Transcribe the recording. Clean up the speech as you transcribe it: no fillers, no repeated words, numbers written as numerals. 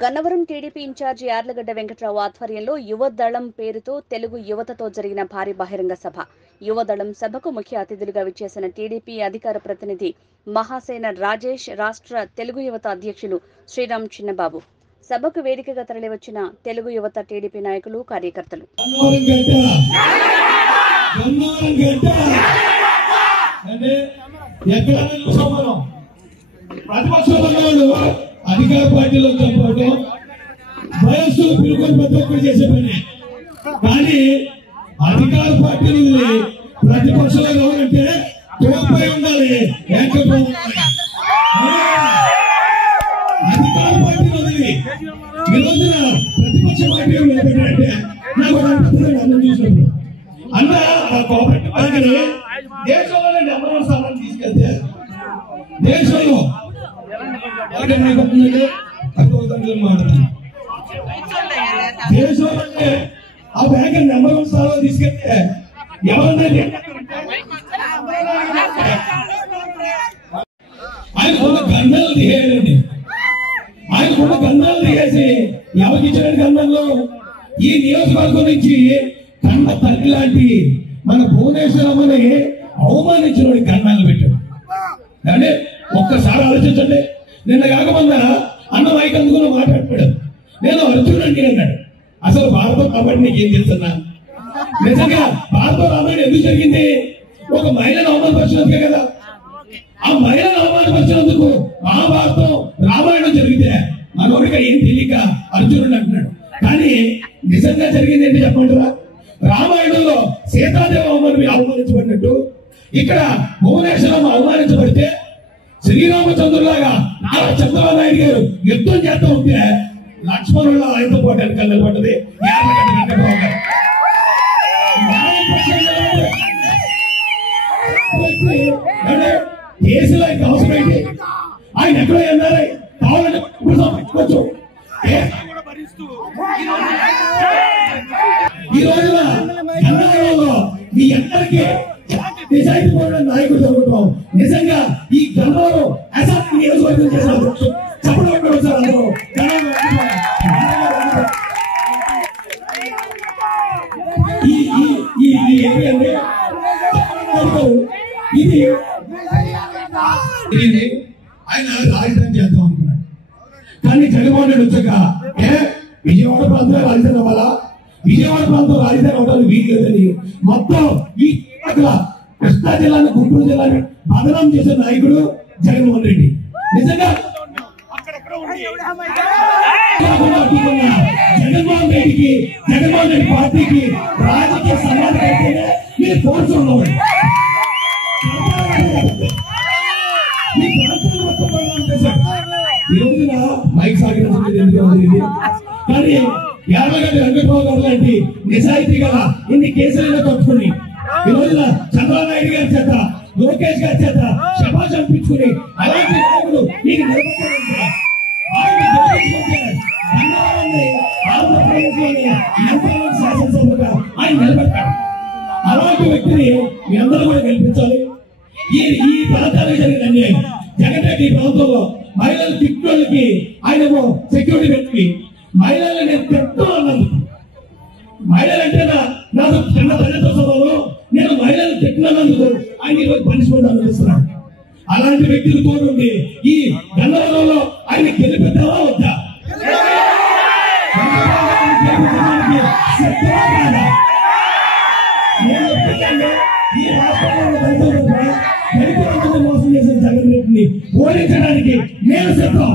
Gannavaram TDP incharge Yarlagadda Venkatrao ఆధ్వర్యంలో యువదళం పేరుతో తెలుగు యువతతో జరిగిన భారీ బహిరంగ సభ. యువదళం సభకు ముఖ్య అతిథులుగా విచ్చేసిన టీడీపీ అధికార ప్రతినిధి మహాసేన రాజేష్, రాష్ట్ర తెలుగు యువత అధ్యక్షులు శ్రీరామ్ చిన్నబాబు, సభకు వేదికగా తరలివచ్చిన తెలుగు యువత టీడీపీ నాయకులు, కార్యకర్తలు. అధికార పార్టీలో చంపడం వయస్సు పిలుకొని ప్రతి ఒక్కరు చేసే పని. కానీ అధికార పార్టీలు ప్రతిపక్షంలో ఎవరంటే తోపై ఉండాలి. అధికార పార్టీ వదిలి ఈ రోజున ప్రతిపక్ష పార్టీ నిలబెట్టారంటే నాకు అన్నం చూసినప్పుడు అన్న దేశంలోనే నెంబర్ వన్ స్థానాన్ని తీసుకెళ్తే దేశంలో దేశంలోనే ఆ బ్యాంక్ నెంబర్ వన్ స్థానంలో తీసుకెళ్తే ఎవరన్నా ఆయనకున్న గంధాలు తీయాలండి. ఆయనకున్న గంధాలు తీసేసి ఎవరికి ఇచ్చిన గంధంలో ఈ నియోజకవర్గం నుంచి కన్న తల్లి లాంటి మన భువనేశ్వరమ్మని అవమానించిన గంధాలు పెట్టాడు. అంటే ఒక్కసారి ఆలోచించండి. నిన్న కాకముంద అన్న మైక్ అందుకుని మాట్లాడాడు. నేను అర్జునుడు అంటే అన్నాడు. అసలు భారత కబడ్డీ నీకేం తెలుసన్నా? నిజంగా భారత రామాయణం ఎందుకు జరిగింది? ఒక మహిళను అవమానపరిచినందుకే కదా. ఆ మహిళను అవమానపరిచినందుకు మహాభారతం రామాయణం జరిగితే మనోడిగా ఏం తెలియక అర్జునుడు అంటున్నాడు. కానీ నిజంగా జరిగింది ఏంటి చెప్పంటారా? రామాయణంలో సీతాదేవి అవమానించబడినట్టు ఇక్కడ భువనేశ్వరం అవమానించబడితే శ్రీరామచంద్రులాగా నారా చంద్రబాబు నాయుడు గారు యుద్ధం చేస్తూ ఉంటే లక్ష్మణుల ఆయనతో పాటు వెనకాల నిలబడ్డది యార్లగడ్డ వెంకట్రావు గారు. కేసులో అవసరమైంది ఆయన ఎక్కడో ఎన్నారై కావాలంటే పెట్టుకోవచ్చు. ఈ రోజున గన్నవరంలో మీ అందరికీ నిజాయితీ పోయిన నాయకుడు చదువుతాం. నిజంగా ఈ గన్నవరం అసెంబ్లీ నియోజకవర్గం చేశారు. చెప్పడం సార్ అందరూ ఇది ఆయన రాజధాని చేద్దాం అనుకున్నాడు. కానీ జగన్మోహన్ రెడ్డి వచ్చాక విజయవాడ ప్రాంతంలో రాజధాని అవ్వాలా, విజయవాడ ప్రాంతం రాజధాని అవడానికి వీలు లేదని మొత్తం ఈ కృష్ణా జిల్లాను, గుంటూరు జిల్లాని బదనాం చేసే నాయకుడు జగన్మోహన్ రెడ్డి. నిజంగా జగన్మోహన్ రెడ్డికి, జగన్మోహన్ రెడ్డి పార్టీకి రాజకీయ సమాధానం అయితేనే మీరు ఫోర్స్ ఉన్నవాడు. ఈ రోజున మైక్ సాగించలేదు ఎందుకు? కానీ యార్లగడ్డ వెంకట్రావు గారు లాంటి నిజాయితీ గల ఇన్ని కేసులైనా తప్పుకుని ఈ రోజున చంద్రబాబు నాయుడు గారి చేత, లోకేష్ గారి చేత శభాష్ అనిపించుకుని అలాంటి నాయకుడు నీకు నిలబడుతుంటే శాసనసభగా ఆయన నిలబెట్టాడు. అలాంటి వ్యక్తిని మీ అందరూ కూడా గెలిపించాలి. ఈ ప్రాంతానికి జరిగిన అన్యాయం జగన్ రెడ్డి ప్రాంతంలో మహిళలు తిట్టుకోళ్ళకి ఆయనేమో సెక్యూరిటీ పెట్టి మహిళలు నేను తిట్టుకున్నాను. మహిళలంటే నాకు చిన్న తల్లితో సభలో నేను మహిళలు తిట్టినందుకు ఆయన ఈరోజు పనిష్మెంట్ అనుభవిస్తున్నాను. అలాంటి వ్యక్తులు తోడుండి ఈ గన్నవరంలో ఆయన గెలిపిద్దామా వద్దా? ఈ రాష్ట్రంలో మోసం చేసిన జగన్ రెడ్డిని ఓడించడానికి నేను సిద్ధం.